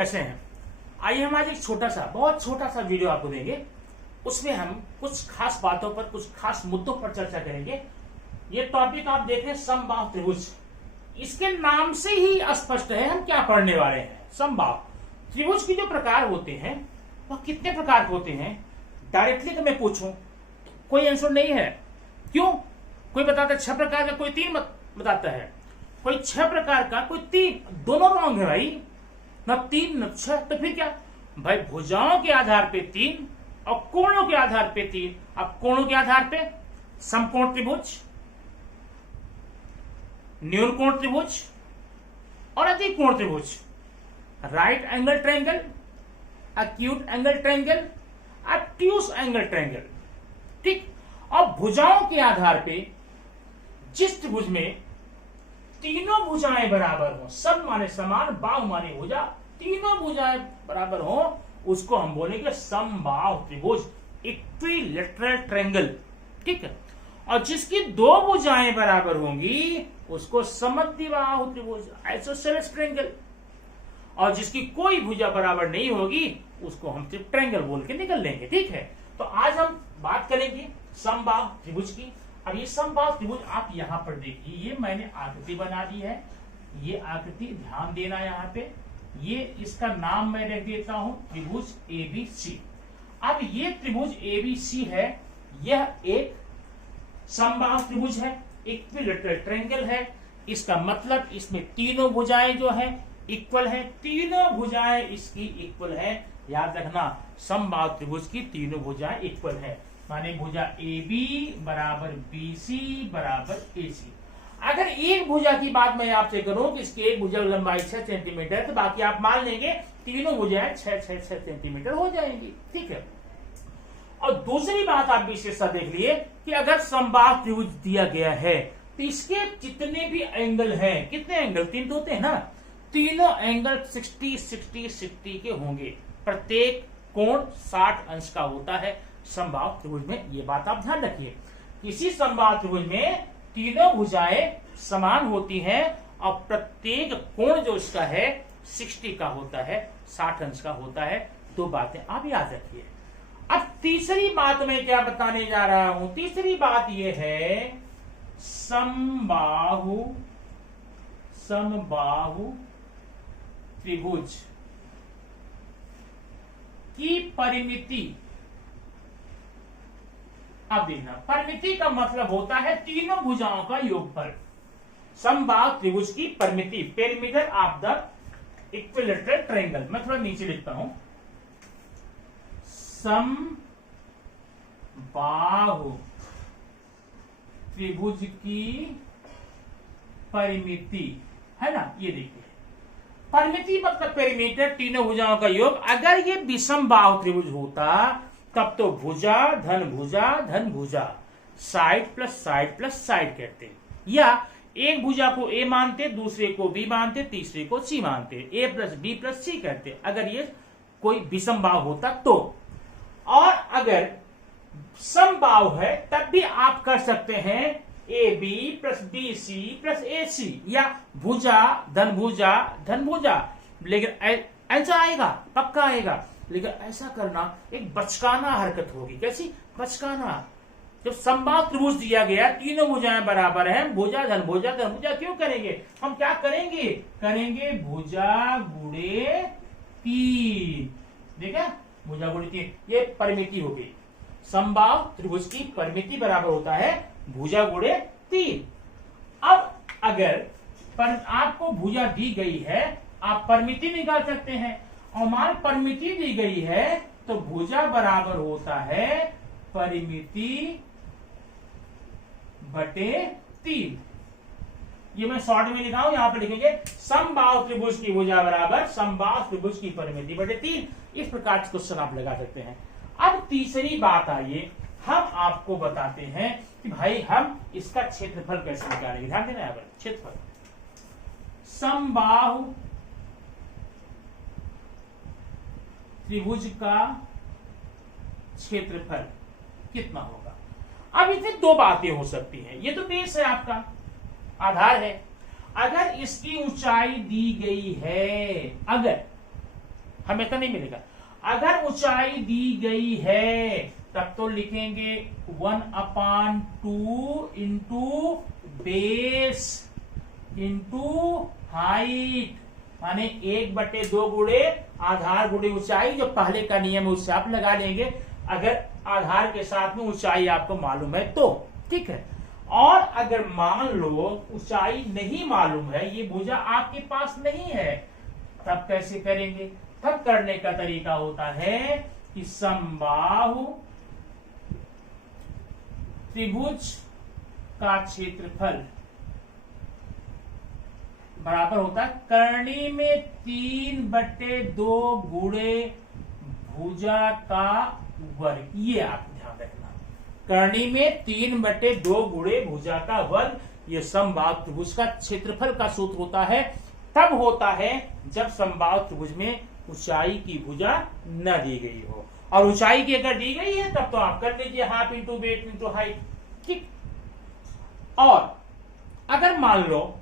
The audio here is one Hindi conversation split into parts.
कैसे हैं? आइए हम आज एक छोटा सा, बहुत छोटा सा वीडियो आपको देंगे। उसमें हम कुछ खास बातों पर, कुछ खास मुद्दों पर चर्चा करेंगे। ये टॉपिक आप देख रहे हैं समबाहु त्रिभुज। इसके नाम से ही स्पष्ट है हम क्या पढ़ने वाले हैं। समबाहु त्रिभुज के जो प्रकार होते हैं वह कितने प्रकार के होते हैं? डायरेक्टली तो मैं पूछूं कोई आंसर नहीं है। क्यों? कोई बताता है 6 प्रकार का, कोई 3 बताता है, कोई 6 प्रकार का, कोई 3। दोनों रॉन्ग है भाई, न 3 न 6। तो फिर क्या भाई? भुजाओं के आधार पे 3 और कोणों के आधार पे 3। अब कोणों के आधार पे समकोण त्रिभुज, न्यून कोण त्रिभुज और अधिक कोण त्रिभुज, right angle triangle, acute angle triangle, obtuse angle triangle. ठीक। और भुजाओं के आधार पे जिस त्रिभुज में तीनों भुजाएं बराबर हो, सब माने समान, बाहु माने भुजा, तीनों भुजाएं बराबर हो, उसको हम बोलेंगे समबाहु त्रिभुज, इक्विलैटरल ट्रायंगल। ठीक है। और जिसकी 2 भुजाएं बराबर होंगी उसको समद्विबाहु त्रिभुज, आइसोसेलेस ट्रायंगल। और जिसकी कोई भुजा बराबर नहीं होगी उसको हम सिर्फ ट्रायंगल बोल के निकल लेंगे। ठीक है। तो आज हम बात करेंगे समबाहु त्रिभुज की। अब ये समबाहु त्रिभुज आप यहां पर देखिए, ये मैंने आकृति बना दी है। ये आकृति ध्यान देना यहाँ पे। ये इसका नाम मैं रख देता हूं त्रिभुज ABC। अब ये त्रिभुज ABC है, यह एक समबाहु त्रिभुज है, इक्विलैटरल ट्रायंगल है। इसका मतलब इसमें तीनों भुजाएं जो है इक्वल है, तीनों भुजाएं इसकी इक्वल है। याद रखना, समबाहु त्रिभुज की तीनों भुजाएं इक्वल है, माने भुजा AB बराबर BC बराबर AC। अगर एक भुजा की बात मैं आपसे करूं कि इसकी एक भुजा लंबाई 6 सेंटीमीटर, तो बाकी आप मान लेंगे तीनों भुजाएं 6 सेंटीमीटर हो जाएंगी। ठीक है। और दूसरी बात आप विशेषता देख लिए कि अगर समबाहु त्रिभुज दिया गया है तो इसके जितने भी एंगल हैं, कितने एंगल? 3 तो होते हैं ना, तीनों एंगल 60 के होंगे। प्रत्येक कोण 60 अंश का होता है समबाहु त्रिभुज में। ये बात आप ध्यान रखिए। किसी समबाहु त्रिभुज में तीनों भुजाएं समान होती हैं और प्रत्येक कोण जो इसका है 60 का होता है, 60 अंश का होता है। 2 बातें आप याद रखिए। अब तीसरी बात मैं क्या बताने जा रहा हूं? तीसरी बात यह है समबाहु त्रिभुज की परिमिति। अब देखना, परिमिति का मतलब होता है तीनों भुजाओं का योगफल। समबाहु त्रिभुज की परिमिति, perimeter of the equilateral triangle. मैं थोड़ा नीचे लिखता हूं, समबाहु त्रिभुज की परिमिति है ना। ये देखिए, परिमिति मतलब पेरीमीटर, तीनों भुजाओं का योग। अगर ये विषमबाहु त्रिभुज होता तब तो भुजा धन भुजा, साइड प्लस साइड कहते हैं। या एक भुजा को A मानते, दूसरे को B मानते, तीसरे को C मानते, A plus B plus C कहते, अगर ये कोई विषमबाहु होता तो। और अगर समबाहु है तब भी आप कर सकते हैं AB plus BC plus AC, या भुजा धन भुजा। लेकिन ऐसा आएगा, पक्का आएगा, लेकिन ऐसा करना एक बचकाना हरकत होगी। कैसी बचकाना? जब समबाहु त्रिभुज दिया गया, तीनों भुजाएं बराबर हैं, भुजा धन भुजा क्यों करेंगे? हम क्या करेंगे भुजा गुणे 3। देखा, भुजा गुणे 3, ये परिमिति हो गई। समबाहु त्रिभुज की परिमिति बराबर होता है भुजा गुणे 3। अब अगर आपको भुजा दी गई है, आप परिमिति निकाल सकते हैं। और मान परिमिति दी गई है तो भुजा बराबर होता है परिमिति बटे 3। ये मैं शॉर्ट में लिखा हूं, यहां पर लिखेंगे समबाहु त्रिभुज की भुजा बराबर समबाहु त्रिभुज की परिमिति बटे 3। इस प्रकार के क्वेश्चन आप लगा सकते हैं। अब तीसरी बात आइए, हम आपको बताते हैं कि भाई हम इसका क्षेत्रफल कैसे निकालेंगे। ध्यान देना यहाँ पर, क्षेत्रफल समबाहु त्रिभुज का क्षेत्रफल कितना होगा? अब इसमें 2 बातें हो सकती हैं। ये तो बेस है, आपका आधार है। अगर इसकी ऊंचाई दी गई है, अगर हमेशा नहीं मिलेगा। अगर ऊंचाई दी गई है तब तो लिखेंगे 1/2 इंटू बेस इंटू हाइट, माने 1/2 गुणे आधार गुणे ऊंचाई, जो पहले का नियम है उससे आप लगा लेंगे अगर आधार के साथ में ऊंचाई आपको मालूम है तो, ठीक है। और अगर मान लो ऊंचाई नहीं मालूम है, ये भुजा आपके पास नहीं है, तब कैसे करेंगे? तब करने का तरीका होता है कि समबाहु त्रिभुज का क्षेत्रफल बराबर होता है कर्णी में 3/2 गुणे भुजा का वर्ग। ये आप ध्यान रखना, कर्णी में 3/2 गुणे भुजा का वर्ग, ये समबाहु त्रिभुज का क्षेत्रफल का सूत्र होता है। तब होता है जब समबाहु त्रिभुज में ऊंचाई की भुजा न दी गई हो, और ऊंचाई की अगर दी गई है तब तो आप कर लीजिए half into base into height, ठीक। और अगर मान लो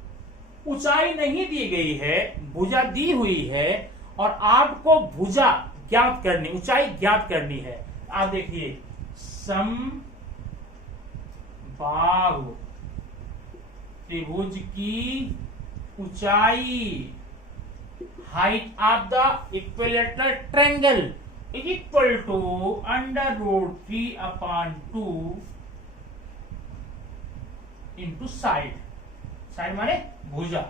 ऊंचाई नहीं दी गई है, भुजा दी हुई है और आपको भुजा ज्ञात करनी, ऊंचाई ज्ञात करनी है, आप देखिए समबाहु त्रिभुज की ऊंचाई, height of the equilateral triangle is equal to √3/2 into side, side माने भुजा।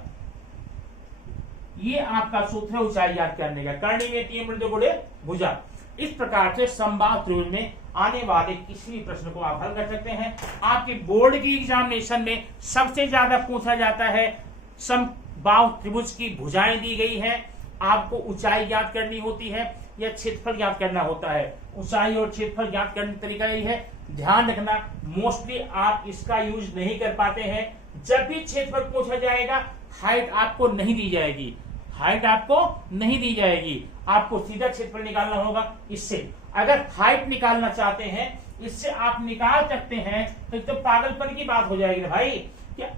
ये आपका सूत्र है ऊंचाई याद करने का, कर्णी में 3/2 गुणे भुजा। इस प्रकार से समबाहु त्रिभुज में आने वाले किसी भी प्रश्न को आप हल कर सकते हैं। आपके बोर्ड की एग्जामिनेशन में सबसे ज्यादा पूछा जाता है समबाहु त्रिभुज की भुजाएं दी गई है, आपको ऊंचाई ज्ञात करनी होती है या क्षेत्रफल ज्ञात करना होता है। ऊंचाई और क्षेत्रफल ज्ञात करने का तरीका यही है, ध्यान रखना। मोस्टली आप इसका यूज नहीं कर पाते हैं। जब भी क्षेत्रफल पूछा जाएगा हाइट आपको नहीं दी जाएगी, हाइट आपको नहीं दी जाएगी, आपको सीधा क्षेत्रफल निकालना होगा। इससे अगर हाइट निकालना चाहते हैं, इससे आप निकाल सकते हैं, तो पागलपन की बात हो जाएगी भाई। क्या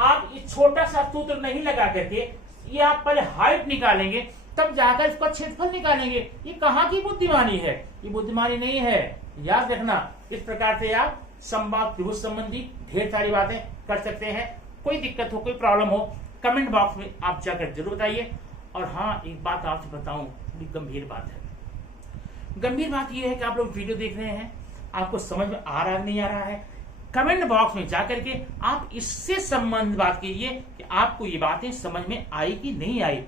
आप इस छोटा सा सूत्र नहीं लगा करके ये आप पहले हाइट निकालेंगे तब जाकर इसका क्षेत्रफल निकालेंगे? ये कहाँ की बुद्धिमानी है? ये बुद्धिमानी नहीं है, याद रखना। इस प्रकार से आप समबाहु त्रिभुज संबंधी ढेर सारी बातें कर सकते हैं। कोई दिक्कत हो, कोई प्रॉब्लम हो, कमेंट बॉक्स में आप जाकर जरूर बताइए। और हाँ, एक बात आपसे बताऊं, बड़ी गंभीर बात है। गंभीर बात यह है कि आप लोग वीडियो देख रहे हैं, आपको समझ में आ रहा नहीं आ रहा है, कमेंट बॉक्स में जाकर के आप इससे संबंध बात कीजिए कि आपको ये बातें समझ में आई कि नहीं आई।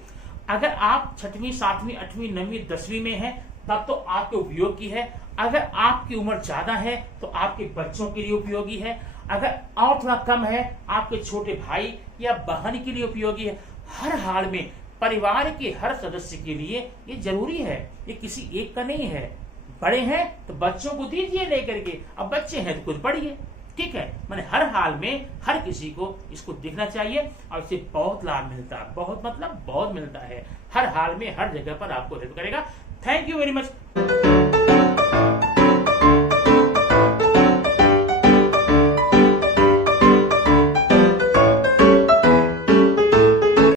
अगर आप 6वीं 7वीं 8वीं 9वीं 10वीं में हैं तब तो आपके उपयोग की है। अगर आपकी उम्र ज्यादा है तो आपके बच्चों के लिए उपयोगी है। अगर और थोड़ा कम है, आपके छोटे भाई या बहन के लिए उपयोगी है। हर हाल में परिवार के हर सदस्य के लिए ये जरूरी है, ये किसी एक का नहीं है। बड़े हैं तो बच्चों को दीजिए लेकर के, अब बच्चे हैं तो कुछ पढ़िए, ठीक है। मैंने हर हाल में हर किसी को इसको देखना चाहिए और इससे बहुत लाभ मिलता है, बहुत मतलब बहुत मिलता है। हर हाल में हर जगह पर आपको हेल्प करेगा। Thank you very much.